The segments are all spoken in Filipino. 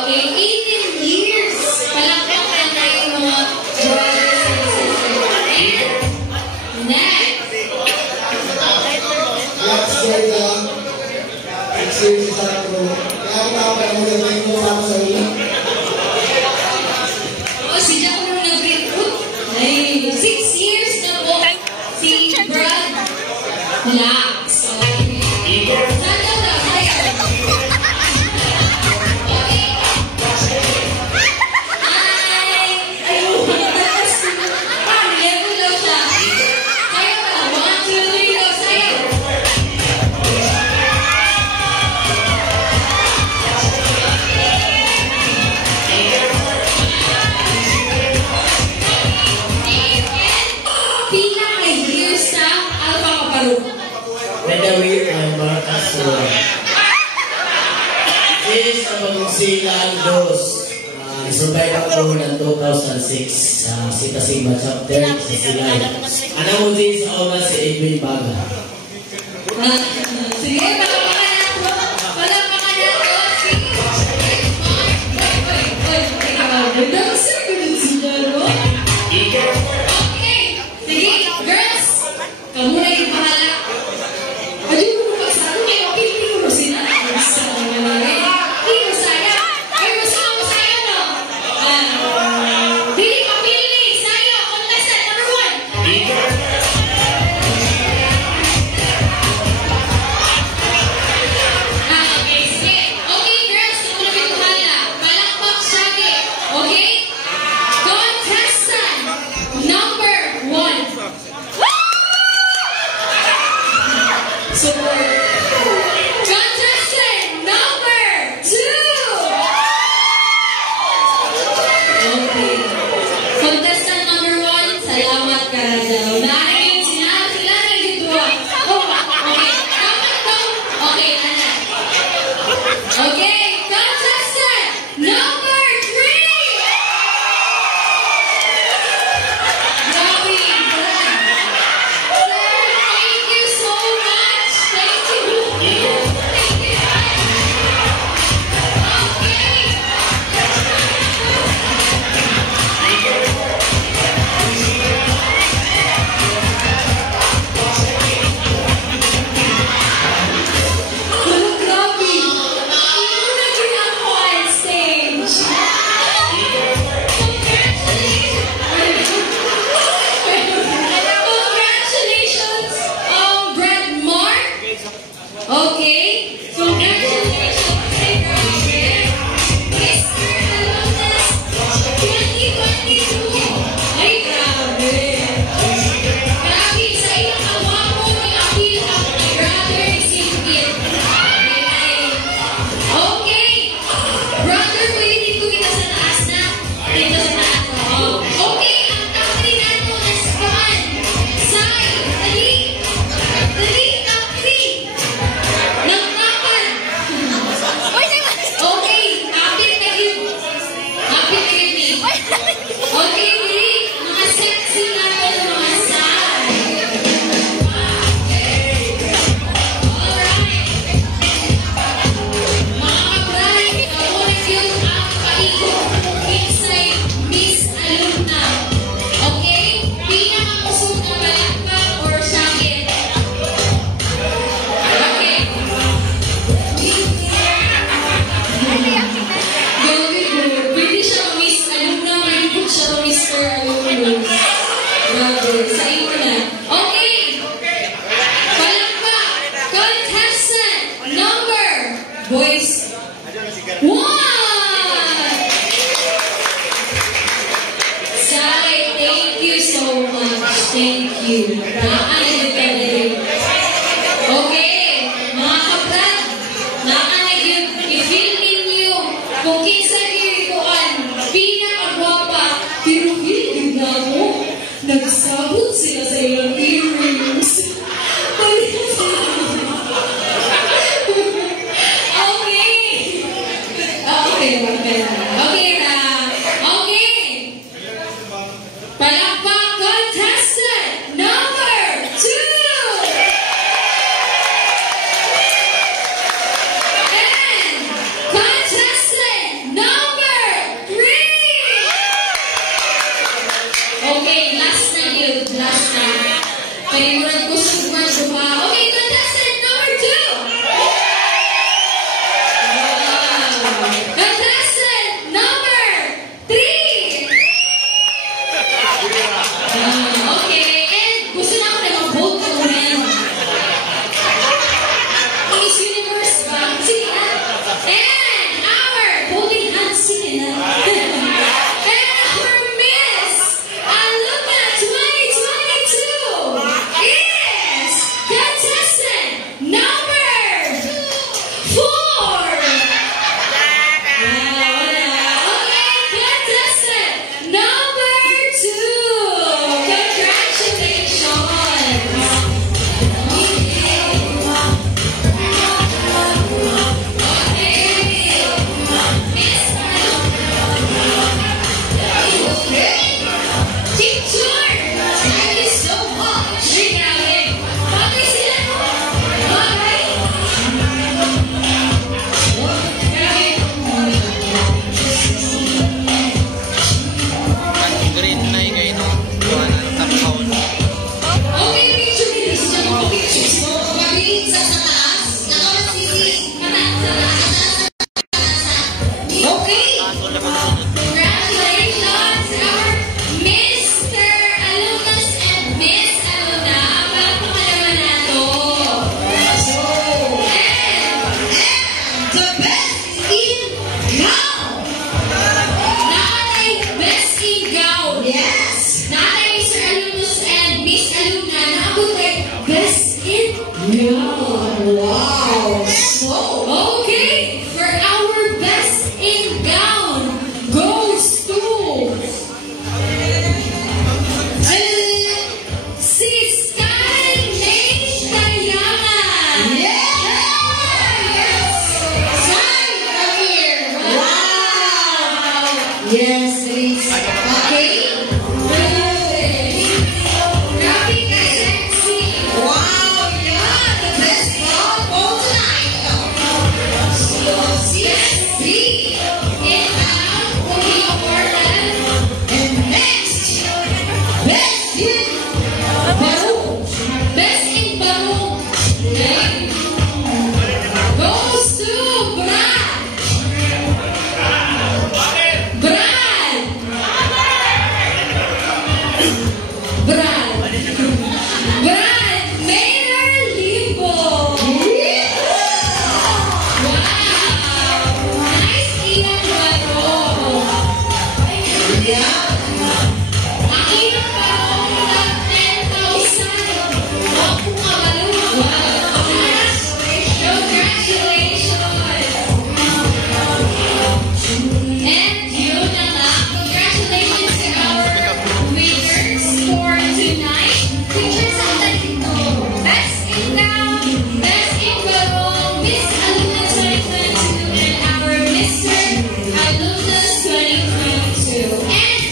Okay, 18 years. Palakpakan na yung mga brothers and sisters. Next. Next day lang. Experience sa ako. Kaya ako nakapagod na yung mga sa iyo. Si Jack nung nag-recruit. Ay, 6 years na po. Si Brad. Relax. Saan daw na? This ang Silang Dos. Survive ako ng 2006 sa Sita-Simba chapter sa Silay. Ano mo din sa oras si Edwin Baga? Sige, palapakan ako. Palapakan ako. Dancer ko din siya, no? Okay. Sige, girls. Kamu na yung pahala. Ayun mo pa sa akin. Okay, hindi mo sila. Sa akin na rin. Hindi saya. Ay, masama saya, no? Hindi mapili. Saya. Contestant number 1. Okay, sige. Okay, girls. Kamu na yung pahala. Palakpak siya, okay? Contestant number 1. Support. Contestant number 2. Okay. Contestant number 1, salamat ka daw. Narinig sila na dito. Oh, okay. Dapat daw. Okay, anak. Okay, contestant number 3. Grabe, Brad. Sir, thank you so much. Thank you. Congratulations, Brad Mark. Okay, congratulations, Mr. Alumnus 2022. Ay, grabe. Grabe, sa ilang kawapo ni Apil ang brother ni Cynthia. Okay, brother, pwede dito kita sa taas na. Dito sa taas. Okay, ang top 3 nato na span. Sai, dali. Dali, top 3. Nagtapan. Okay, kapit na yun. Kapit na yun eh. Okay, dali. Mga sexy natin, mga sai. Alright. Mga kabray, kamulit yun ang paikot inside Miss Alumna. Okay? Pinakakusog na palakpak or shagit. Okay. Gabi ko. Pwede siya Miss Alumna, malipot siya Mr. Alumna. Grabe. Sa iyo na. Okay. Palakpak. Contestant number, boys, 1. Sai, thank you so much. Thank you. Naalit ka din. Okay, mga kabrad, naalit, i-feel ninyo kung kinsa niyuan, pinakagwapa, pero feel na mo, nagsabot sila sa ilang earrings. Okay. Okay. Palakpak contestant number 2. Yes, please. Okay. Grabe ka sexy. Wow, yeah, the best all tonight. Yes, see. And now, will be awarded. And next, best in Barong. Best in Barong. Okay. Goes to Brad. Brad. Brad. Brad. Mayor Libo. Wow. Nice Ian Barong. Yeah. Ang Ian Barong na 10,000. Ako ka maluwa. Congratulations. And yun na nga, congratulations to our winners for tonight. Pictures of the Best in Town, Best in Barong, Miss Alumnus 2022, and our Mr. Alumnus 2022. And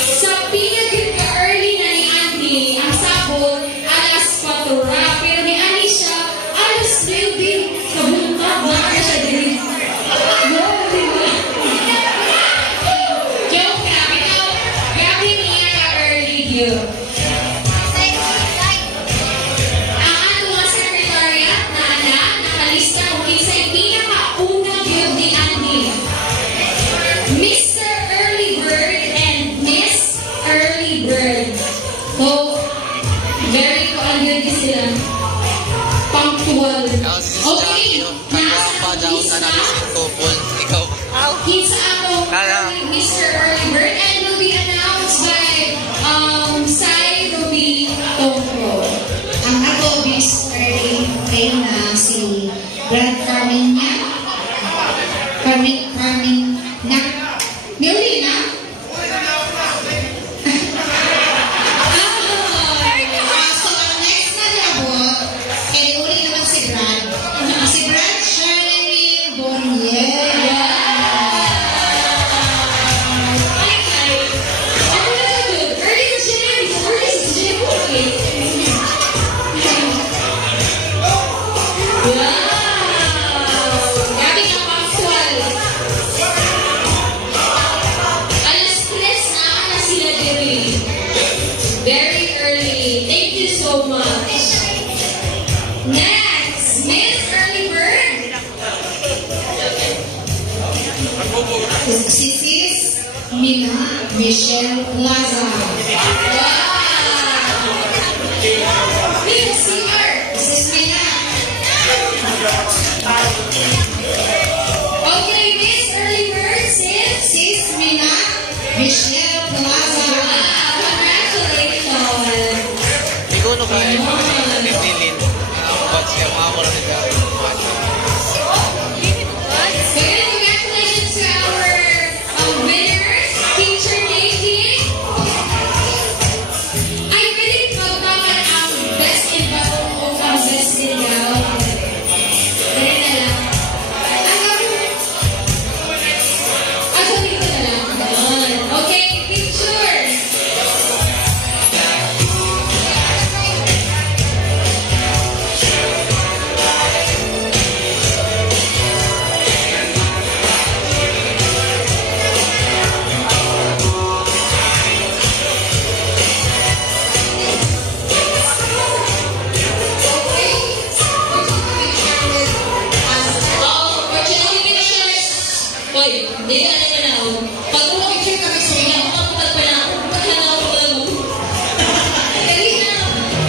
sa pinagod ka early na ni Andy, ang sabon, alas 4, pero ni Andy siya, alas 9, kabunta, baka siya din. Joke lang, ikaw, grabe niya ka early view. Ang ato mga secretariat na nakalista kung kinsa'y pinakaunang view ni Andy. Mr. Early Bird and Miss Early Bird. So, very good sila. Punctual. Okay, nasa lista. Kinsa ako, Mr. Early Bird, and will be announced by Sai Ruby Tongko. Ang ako, Miss Early, kayo na si Brad Carmen niya. Carmen na. Nili na? So, ang next na labot, kaya uli naman si Brad. Si Brad Charlene Bonnier. Very early. Thank you so much. Next, Miss Early Bird. Si Sis Mina Michelle Plaza. Wow! Miss Singer. Sis Mina. Okay, Miss Early Bird, Sis Mina Michelle Plaza. Wow, congratulations. Iguno ka eh. Nagdilin. Ba't siya makakulang nito? Again, congratulations to our winners, Teacher Nadine. I really thought naman ang best in Barong o ang best in Gao. Dali na lang. Dito na lang. Ganon. Okay, pictures. Hoy, hindi ka na pag picture kami sa inyo, kapag pa na ako, bakit na ako bago? Kanina,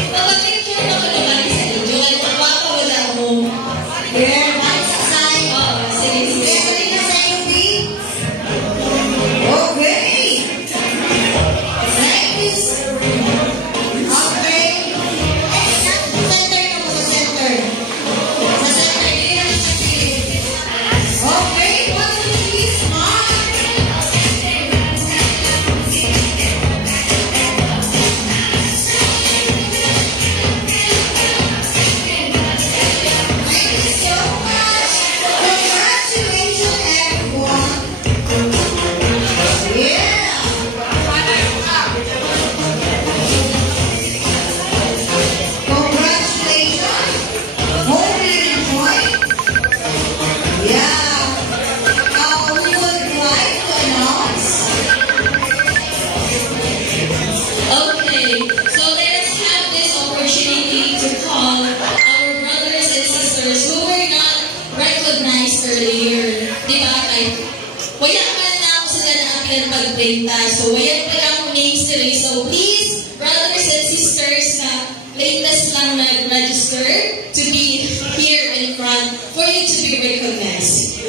pag-picture na ako naman sa inyo, ay pagpapawala ako. Yeah, balik sa side. Oo, sige, sige. Kaya rin na sa iyo, B. Okay. Next. Okay. Center na mo sa center. Sa center, hindi na sa pilit. Okay, what's this? Wala man na ako sa ganang pinagpagprinta. So, wala pa lang names today. So, please, brothers and sisters na latest lang nag-register to be here in front for you to be recognized.